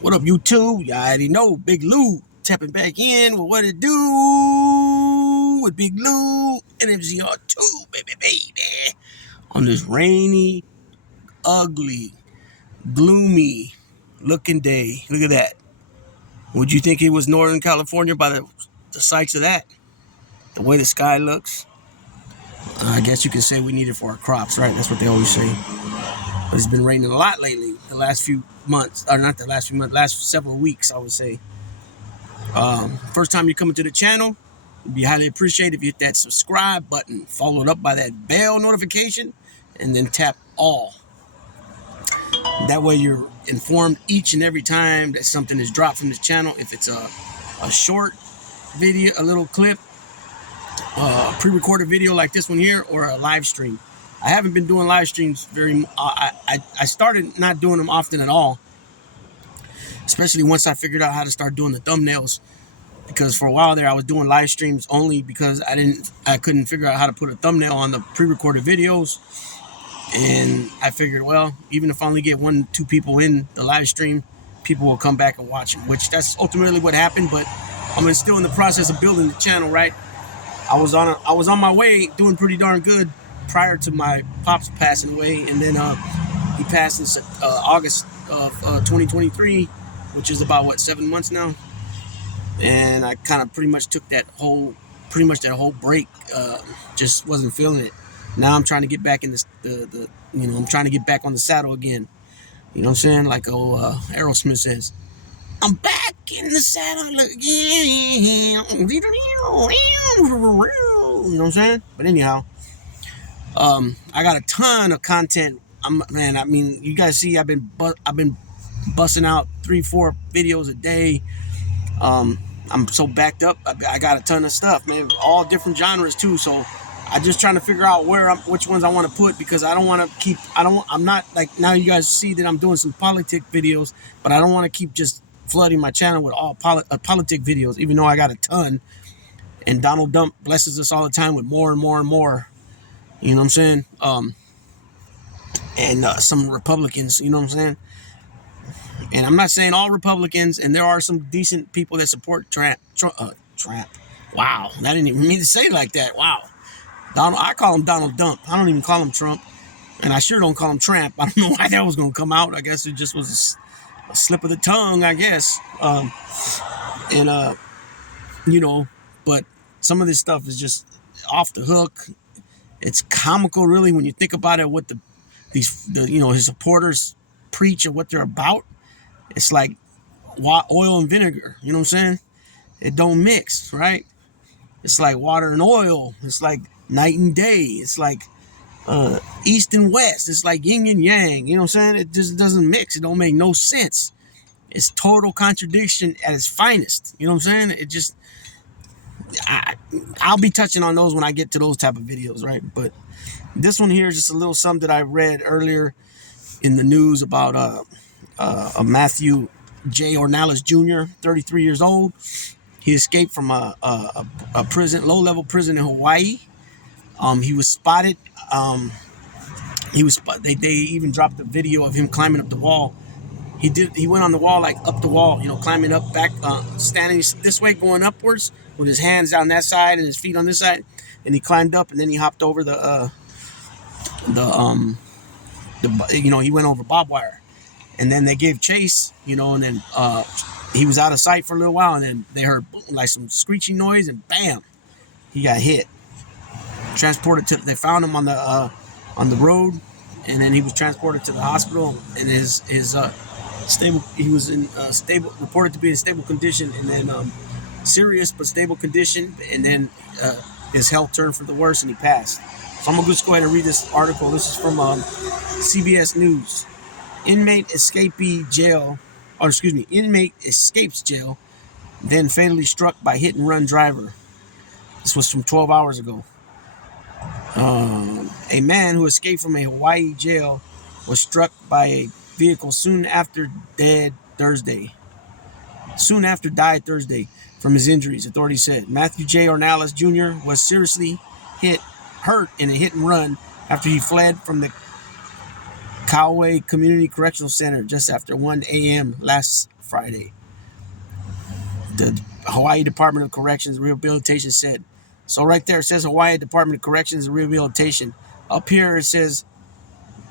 What up, YouTube? You already know Big Lou tapping back in with what it do with Big Lou and MZR2, baby. On this rainy, ugly, gloomy looking day. Look at that. Would you think it was Northern California by the sights of that? The way the sky looks? I guess you could say we need it for our crops, right? That's what they always say. But it's been raining a lot lately, the last few months, or not the last few months, last several weeks, I would say. First time you're coming to the channel, it'd be highly appreciated if you hit that subscribe button, followed up by that bell notification, and then tap all. That way you're informed each and every time that something is dropped from this channel. If it's a short video, a little clip, a pre-recorded video like this one here, or a live stream. I haven't been doing live streams I started not doing them often at all, especially once I figured out how to start doing the thumbnails, because for a while there I was doing live streams only because I couldn't figure out how to put a thumbnail on the pre-recorded videos. And I figured, well, even if I only get 1-2 people in the live stream, people will come back and watch them, which that's ultimately what happened. But I'm still in the process of building the channel, right? I was on my way, doing pretty darn good prior to my pops passing away, and then he passed in August of 2023, which is about 7 months now. And I kind of pretty much took that whole break. Just wasn't feeling it. Now I'm trying to get back in I'm trying to get back on the saddle again. You know what I'm saying? Like Aerosmith says, I'm back in the saddle again. You know what I'm saying? But anyhow, I got a ton of content. I mean, you guys see, I've been busting out 3-4 videos a day. I'm so backed up. I got a ton of stuff, man, all different genres too. So I'm just trying to figure out which ones I want to put, because I don't want to keep. I'm not like, now you guys see that I'm doing some politic videos, but I don't want to keep just flooding my channel with all politic videos, even though I got a ton. And Donald Trump blesses us all the time with more and more and more. You know what I'm saying? And some Republicans, you know what I'm saying? And I'm not saying all Republicans, and there are some decent people that support Trump. Wow, I didn't even mean to say it like that. Wow. I call him Donald Dump. I don't even call him Trump. And I sure don't call him Tramp. I don't know why that was going to come out. I guess it just was a slip of the tongue, I guess. But some of this stuff is just off the hook. It's comical, really, when you think about it, what his supporters preach or what they're about. It's like oil and vinegar, you know what I'm saying? It don't mix, right? It's like water and oil. It's like night and day. It's like east and west. It's like yin and yang, you know what I'm saying? It just doesn't mix. It don't make no sense. It's total contradiction at its finest, you know what I'm saying? It just, I'll be touching on those when I get to those type of videos, right? But this one here is just a little something that I read earlier in the news about Matthew J. Ornellas Jr., 33 years old. He escaped from a prison, low-level prison in Hawaii. He was spotted. They even dropped a video of him climbing up the wall. He went on the wall, like up the wall, climbing up, back, standing this way, going upwards with his hands on that side and his feet on this side. And he climbed up, and then he hopped over he went over Barbwire. And then they gave chase, and then he was out of sight for a little while, and then they heard like some screeching noise, and bam, he got hit. They found him on the road, and then he was transported to the hospital. And he was in reported to be in stable condition, and then serious but stable condition, and then his health turned for the worse, and he passed. So I'm gonna just go ahead and read this article. This is from CBS News. Inmate escapes jail, then fatally struck by hit-and-run driver. This was from 12 hours ago. A man who escaped from a Hawaii jail was struck by a vehicle soon after died Thursday from his injuries, authorities said. Matthew J. Ornellas Jr. was seriously hurt in a hit-and-run after he fled from the Cowway Community Correctional Center just after 1 a.m. last Friday. The Hawaii Department of Corrections and Rehabilitation said. So right there it says Hawaii Department of Corrections and Rehabilitation. Up here it says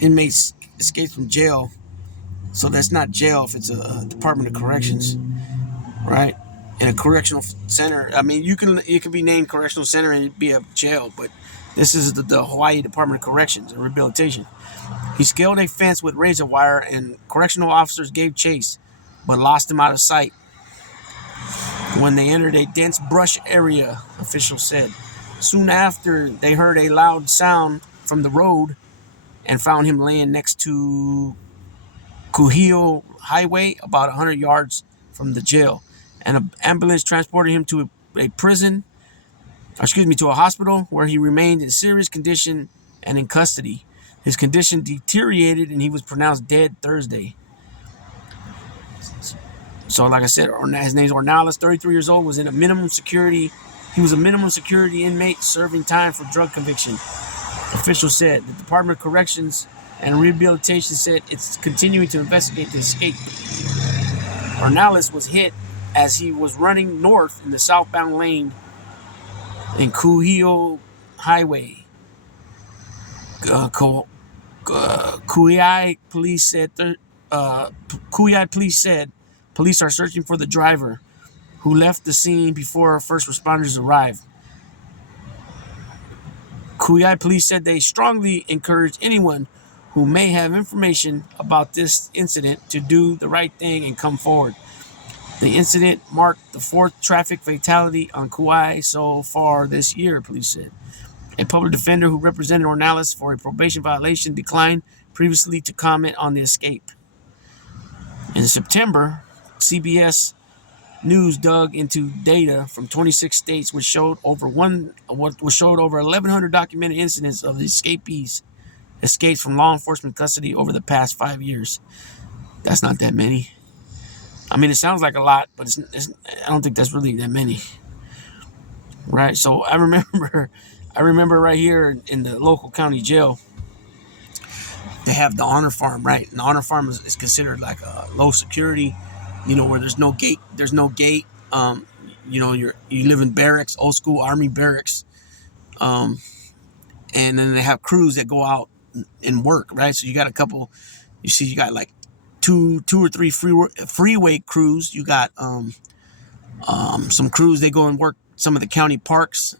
inmates escaped from jail. So that's not jail if it's a Department of Corrections, right? In a correctional center. I mean, it can be named correctional center and it'd be a jail, but this is the Hawaii Department of Corrections and Rehabilitation. He scaled a fence with razor wire and correctional officers gave chase, but lost him out of sight when they entered a dense brush area, officials said. Soon after, they heard a loud sound from the road and found him laying next to Kuhio Highway, about 100 yards from the jail. And an ambulance transported him to a hospital where he remained in serious condition and in custody. His condition deteriorated and he was pronounced dead Thursday. So, like I said, his name is Ornellas, 33 years old, was in a minimum security. He was a minimum security inmate serving time for drug conviction. Officials said the Department of Corrections and Rehabilitation said it's continuing to investigate the escape. Ornellas was hit as he was running north in the southbound lane in Kuhio Highway. Kauai police said police are searching for the driver who left the scene before first responders arrived. Kauai police said they strongly encourage anyone who may have information about this incident to do the right thing and come forward. The incident marked the fourth traffic fatality on Kauai so far this year, police said. A public defender who represented Ornellas for a probation violation declined previously to comment on the escape. In September, CBS News dug into data from 26 states, which showed over 1,100 documented incidents of escapes from law enforcement custody over the past 5 years. That's not that many. I mean, it sounds like a lot, but I don't think that's really that many, right? So I remember right here in the local county jail, they have the honor farm, right? And the honor farm is considered like a low security, where there's no gate. You live in barracks, old school army barracks, and then they have crews that go out and work, right? So you got you got like two or three freeway crews. You got some crews, they go and work some of the county parks,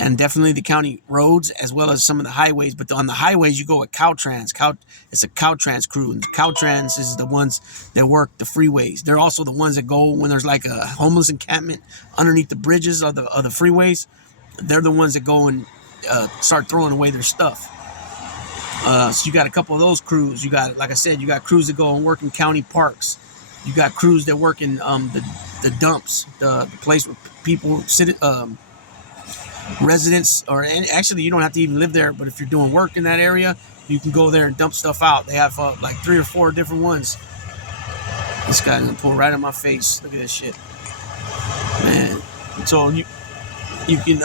and definitely the county roads, as well as some of the highways. But on the highways, you go with Caltrans. It's a Caltrans crew. And Caltrans is the ones that work the freeways. They're also the ones that go when there's like a homeless encampment underneath the bridges of the freeways. They're the ones that go and start throwing away their stuff. So you got a couple of those crews. You got, like I said, you got crews that go and work in county parks. You got crews that work in the dumps, the place where people sit, residents, or actually you don't have to even live there, but if you're doing work in that area, you can go there and dump stuff out. They have like 3 or 4 different ones. This guy's gonna pull right in my face. Look at this shit, man. So you can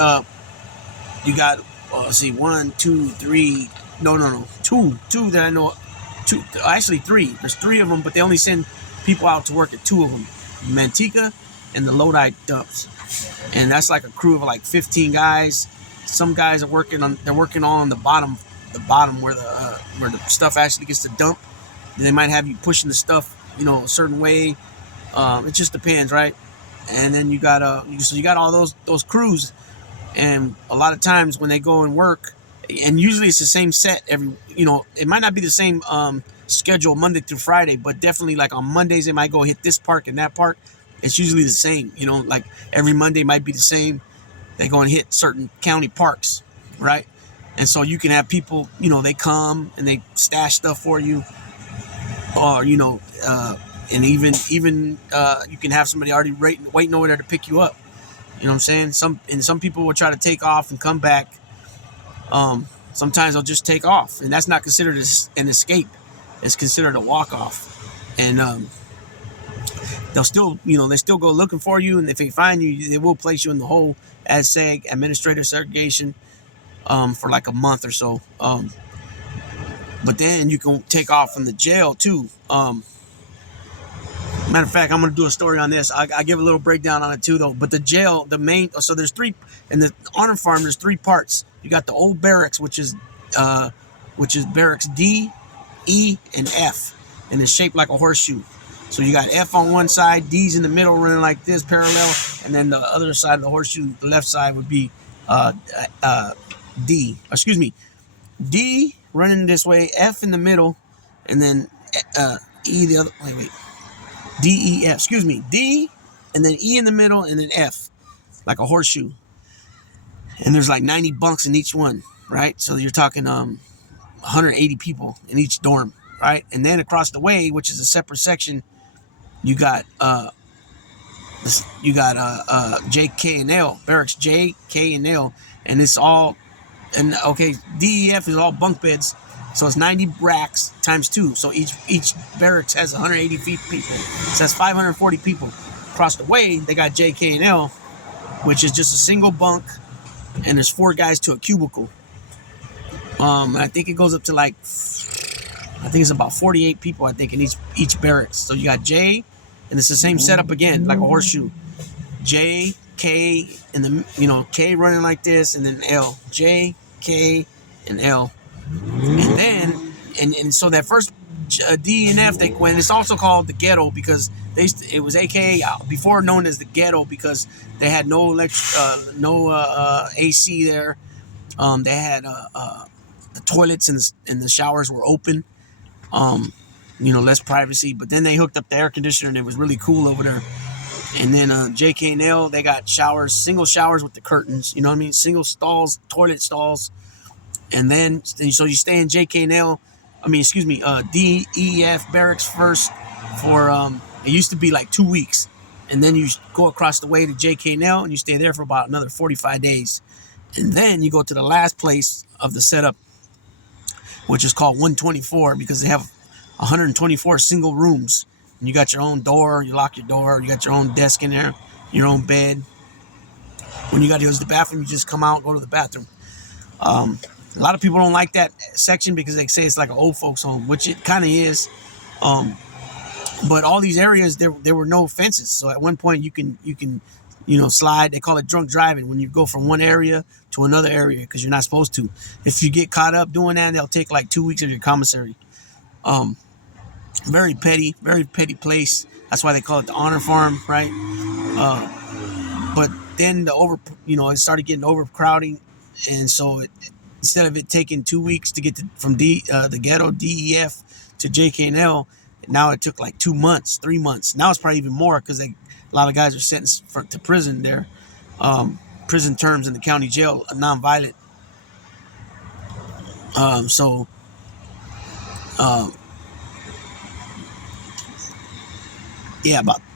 you got see 1, 2, 3, no, two that I know. 2, actually 3. There's 3 of them, but they only send people out to work at 2 of them, Manteca and the Lodi dumps. And that's like a crew of like 15 guys. Some guys are working on the bottom where the stuff actually gets to dump. They might have you pushing the stuff, a certain way. It just depends, right? And then you got all those crews, and a lot of times when they go and work, and usually it's the same set it might not be the same schedule Monday through Friday, but definitely like on Mondays they might go hit this park and that park. It's usually the same, like every Monday might be the same. They go and hit certain county parks, right? And so you can have people, they come and they stash stuff for you, or and even you can have somebody already waiting over there to pick you up. You know what I'm saying? Some people will try to take off and come back. Sometimes they'll just take off, and that's not considered an escape. It's considered a walk off, and they'll still, they still go looking for you, and if they find you, they will place you in the hole as administrative segregation, for like a month or so. But then you can take off from the jail too. Matter of fact, I'm gonna do a story on this. I give a little breakdown on it too, though. But the jail, the main, so there's three in the honor farm. There's three parts. You got the old barracks, which is barracks D, E, and F, and it's shaped like a horseshoe. So you got F on one side, D's in the middle, running like this, parallel, and then the other side of the horseshoe, the left side would be D. Excuse me, D running this way, F in the middle, and then E the other. Wait. D, E, F. Excuse me. D, and then E in the middle, and then F, like a horseshoe. And there's like 90 bunks in each one, right? So you're talking 180 people in each dorm, right? And then across the way, which is a separate section, you got J, K, and L, barracks J, K, and L, and it's all, and okay, D, E, F is all bunk beds. So it's 90 racks times 2. So each barracks has 180 people. So that's 540 people. Across the way, they got J, K, and L, which is just a single bunk, and there's 4 guys to a cubicle. I think it goes up to like, I think it's about 48 people, I think, in each barracks. So you got J, and it's the same setup again, like a horseshoe. J, K, and the K running like this, and then L. J, K, and L. And then, and so that first D and F, when it's also called the ghetto because it was AKA before known as the ghetto because they had no AC there. They had the toilets and the showers were open. Less privacy. But then they hooked up the air conditioner and it was really cool over there. And then JK and L, they got showers, single showers with the curtains. You know what I mean? Single stalls, toilet stalls. And then, so you stay in JK and L, D, E, F barracks first for, it used to be like 2 weeks. And then you go across the way to JK and L and you stay there for about another 45 days. And then you go to the last place of the setup, which is called 124 because they have 124 single rooms. And you got your own door, you lock your door, you got your own desk in there, your own bed. When you got to use the bathroom, you just come out and go to the bathroom. A lot of people don't like that section because they say it's like an old folks home, which it kind of is. But all these areas, there were no fences. So at one point you can slide. They call it drunk driving when you go from one area to another area because you're not supposed to. If you get caught up doing that, they'll take like 2 weeks of your commissary. Very petty place. That's why they call it the honor farm, right? But then it started getting overcrowding, and so instead of it taking 2 weeks to get from the ghetto DEF to JK&L, now it took like 2 months, 3 months. Now it's probably even more because a lot of guys are sentenced to prison there. Prison terms in the county jail, non-violent.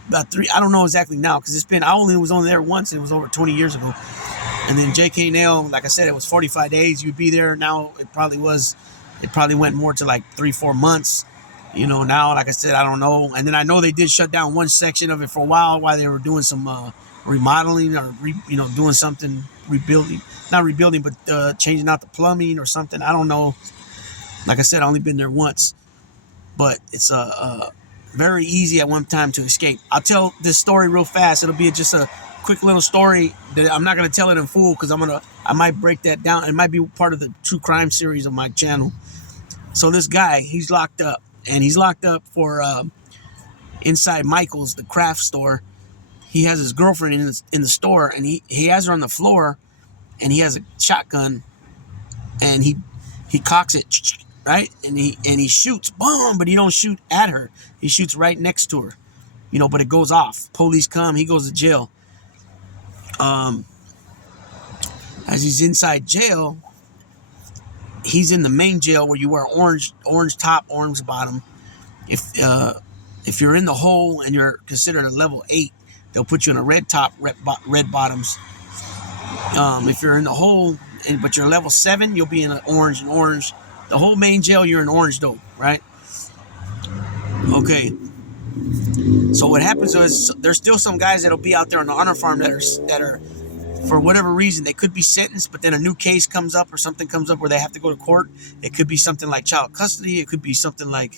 About 3. I don't know exactly now because I only was only there once. And it was over 20 years ago. And then JK&L, like I said, it was 45 days. You'd be there. Now it probably went more to like 3-4 months. Now, like I said, I don't know. And then I know they did shut down one section of it for a while they were doing some remodeling or, doing something, not rebuilding, but changing out the plumbing or something. I don't know. Like I said, I only been there once. But it's very easy at one time to escape. I'll tell this story real fast. It'll be just a quick little story that I'm not going to tell it in full because I might break that down. It might be part of the true crime series on my channel. So this guy, he's locked up. And he's locked up for inside Michael's, the craft store. He has his girlfriend in the store, and he has her on the floor, and he has a shotgun, and he cocks it, right? And he shoots, boom, but he don't shoot at her. He shoots right next to her, but it goes off. Police come, he goes to jail. As he's inside jail, he's in the main jail where you wear orange top, orange bottom. If you're in the hole and you're considered a level 8, they'll put you in a red top, red bottoms. If you're in the hole but you're level 7, you'll be in an orange and orange. The whole main jail, you're in orange though, right? Okay. So what happens is there's still some guys that'll be out there on the honor farm that are for whatever reason, they could be sentenced, but then a new case comes up or something comes up where they have to go to court. It could be something like child custody. It could be something like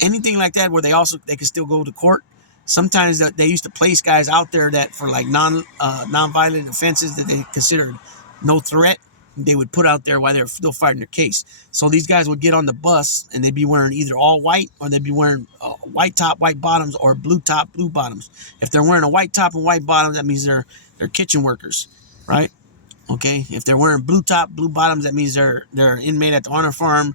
anything like that where they can still go to court. Sometimes they used to place guys out there that for like non-violent offenses that they considered no threat, they would put out there while they're still fighting their case. So these guys would get on the bus and they'd be wearing either all white or they'd be wearing white top, white bottoms, or blue top, blue bottoms. If they're wearing a white top and white bottoms, that means they're kitchen workers, right? Okay. If they're wearing blue top, blue bottoms, that means they're inmate at the honor farm,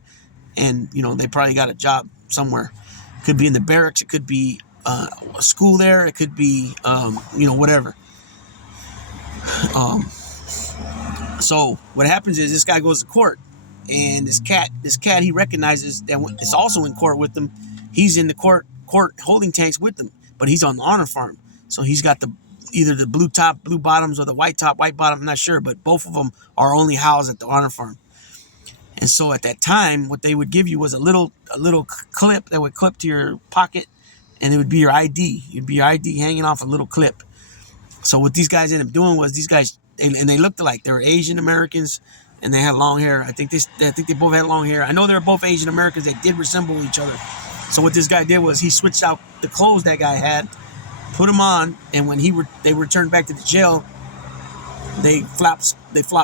and they probably got a job somewhere. It could be in the barracks. It could be a school there. It could be whatever. So what happens is this guy goes to court, and this cat he recognizes that it's also in court with them. He's in the court holding tanks with them, but he's on the honor farm. So he's got either the blue top, blue bottoms, or the white top, white bottom. I'm not sure, but both of them are only housed at the honor farm. And so at that time, what they would give you was a little clip that would clip to your pocket, and it would be your ID. It'd be your ID hanging off a little clip. So what these guys ended up doing was they looked alike. They were Asian Americans, and they had long hair. I think they both had long hair. I know they were both Asian Americans that did resemble each other. So what this guy did was he switched out the clothes that guy had, put them on, and when they returned back to the jail, they flopped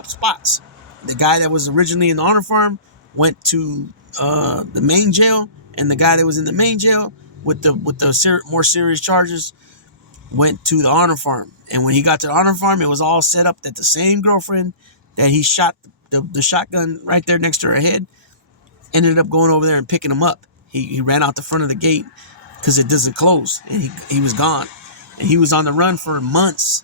spots. The guy that was originally in the honor farm went to the main jail, and the guy that was in the main jail with the more serious charges went to the honor farm. And when he got to the honor farm, it was all set up that the same girlfriend that he shot the shotgun right there next to her head ended up going over there and picking him up. He ran out the front of the gate because it doesn't close, and he was gone. And he was on the run for months.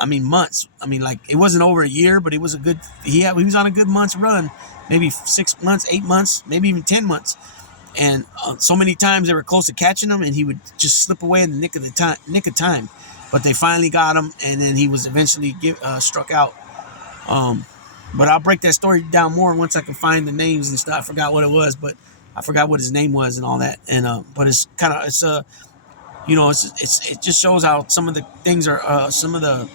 Months. Like, it wasn't over a year, but it was he was on a good month's run, maybe 6 months, 8 months, maybe even 10 months. And so many times they were close to catching him, and he would just slip away in the nick of time. But they finally got him, and then he was eventually struck out. But I'll break that story down more once I can find the names and stuff. I forgot what it was, but I forgot what his name was and all that. And but it just shows how some of the things are some of the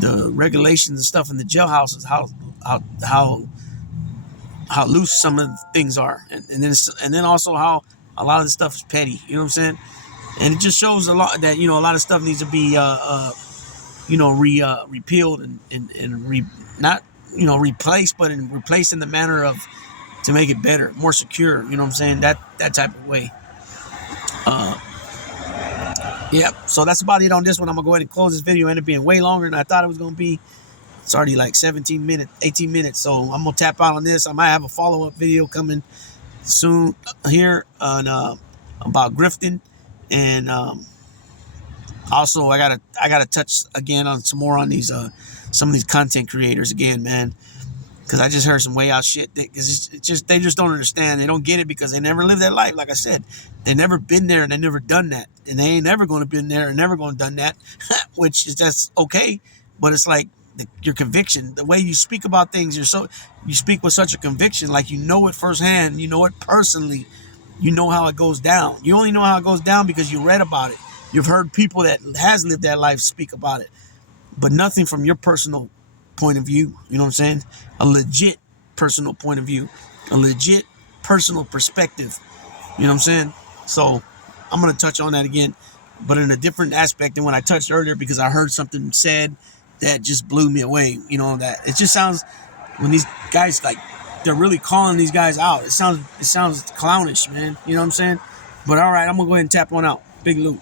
the regulations and stuff in the jailhouses, how loose some of the things are, and then also how a lot of the stuff is petty. You know what I'm saying? And it just shows a lot that a lot of stuff needs to be repealed and not replaced, but replaced in the manner of to make it better, more secure. You know what I'm saying? That type of way. Yeah, so that's about it on this one. I'm going to go ahead and close this video. It ended up being way longer than I thought it was going to be. It's already like 18 minutes. So I'm going to tap out on this. I might have a follow-up video coming soon here on about grifting. And also I gotta touch again on some more on these some of these content creators again, man. Because I just heard some way out shit. They just don't understand. They don't get it because they never lived that life. Like I said, they never been there and they never done that, and they ain't never going to been there and never going to done that, which is just okay. But it's like your conviction, the way you speak about things. You speak with such a conviction, like you know it firsthand. You know it personally. You know how it goes down. You only know how it goes down because you read about it. You've heard people that has lived that life speak about it, but nothing from your personal point of view. You know what I'm saying? A legit personal point of view, a legit personal perspective. You know what I'm saying? So I'm going to touch on that again, but in a different aspect than when I touched earlier, because I heard something said that just blew me away. That it just sounds, when these guys, like, they're really calling these guys out, it sounds clownish, man. You know what I'm saying? But all right, I'm going to go ahead and tap one out. Big Lou.